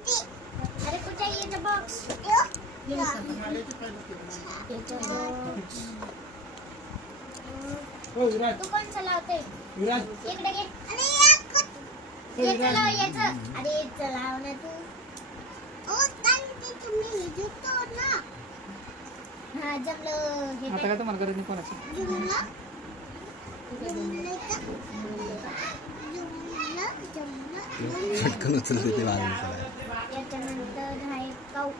अरे कुठे आहे बॉक्स? तू कोण चलावते? इकडे घे. ये चलाव याचं. अरे चलाव ना तू. हा जमलं. आता काय तुम्हाला गरज नाही कोणाची. पटकन उचलते ते वाजून याच्यानंतर आहे काऊ.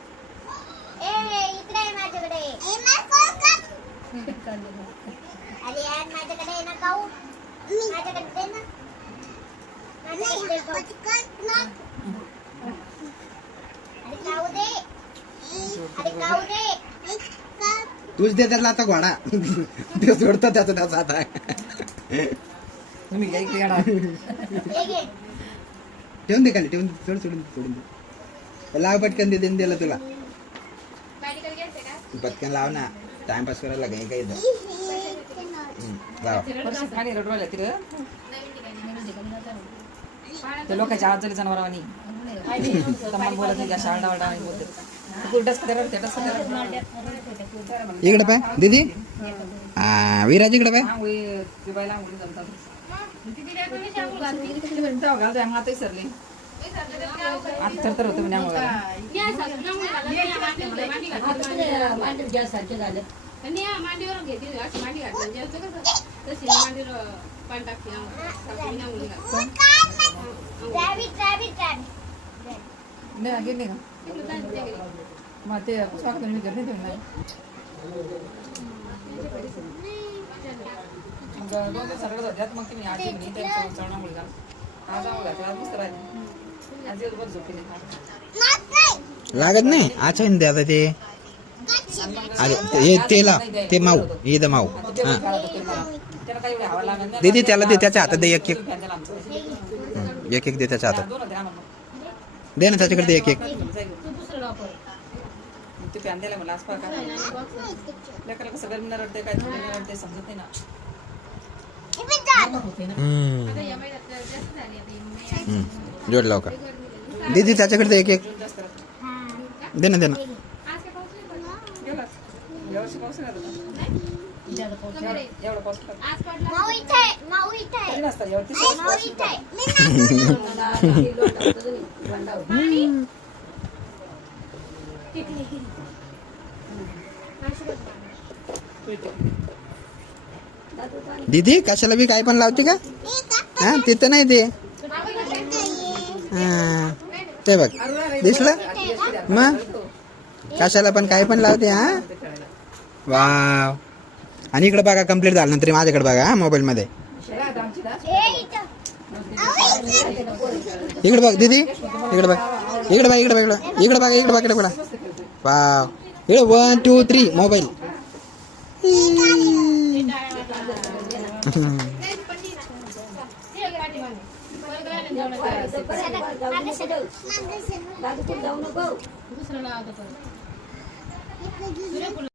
इकडे आहे माझ्याकडे. अरे यार माझ्याकडे आहे ना काऊ. माझ्याकडे दे ना. माझ्याकडे काऊ. अरे काऊ दे. अरे काऊ दे. तूच दे त्याला आता घोडा ते सोडतो त्याचा आता तुम्ही काय इकडे येणार. हे घे. ठेवून दे खाली ठेवून सोडून दे लाव पटकन दे देऊन दिला तुला पटकन लाव ना टाइमपास करायला काही काही लाव खाली रडवायला तिकडं ते लोकांच्या आवाज झाली जनावरांनी तमाम बोलत नाही शाळा वाडा आणि बोलते इकडे पाय दीदी विराज इकडे पाय आता सरले आता तर होतं म्हणजे मांडीवर घेते मांडी घातली तशी मांडीवर पाणी टाकते नाही गेले का मग ते स्वागत मी करते तुम्ही दोन दिवस सगळं जातात मग तुम्ही आजी म्हणे त्यांचं चढणा मुलगा आज आज मस्त राहिले आज दिवसभर झोपले लागत नाही अच्छा दे आता ते अरे ते लाव ते माऊ ईद माऊ त्याला काही एवढी हवा लागत नाही दीदी त्याला दे त्याच्या हातात दे एक एक एक दे त्याच्या हातात दे ना त्याच्याकडे दे एक एक ते फॅन द्यायला मला आज पाका लेकरला कसं गरमी रडते काय थंडी रडते समजत नाही ना जोड लाव का दीदी त्याच्याकडे दे एक एक दे ना यावर्षी पाऊस नाही एवढा पाऊस नसतात दीदी कशाला बी काय पण लावते का हा तिथं नाही ते ते बघ दिसलं मग कशाला पण काय पण लावते हा वाव आणि इकडे बघा कंप्लीट झालं नंतर माझ्याकडे बघा हा मोबाईल मध्ये इकडे बघ दीदी इकडे बघ इकडे बघ इकडे बघ इकडे बघा इकडे बघ इकडे बघा वाव इकडे 1 2 3 मोबाईल दुसरं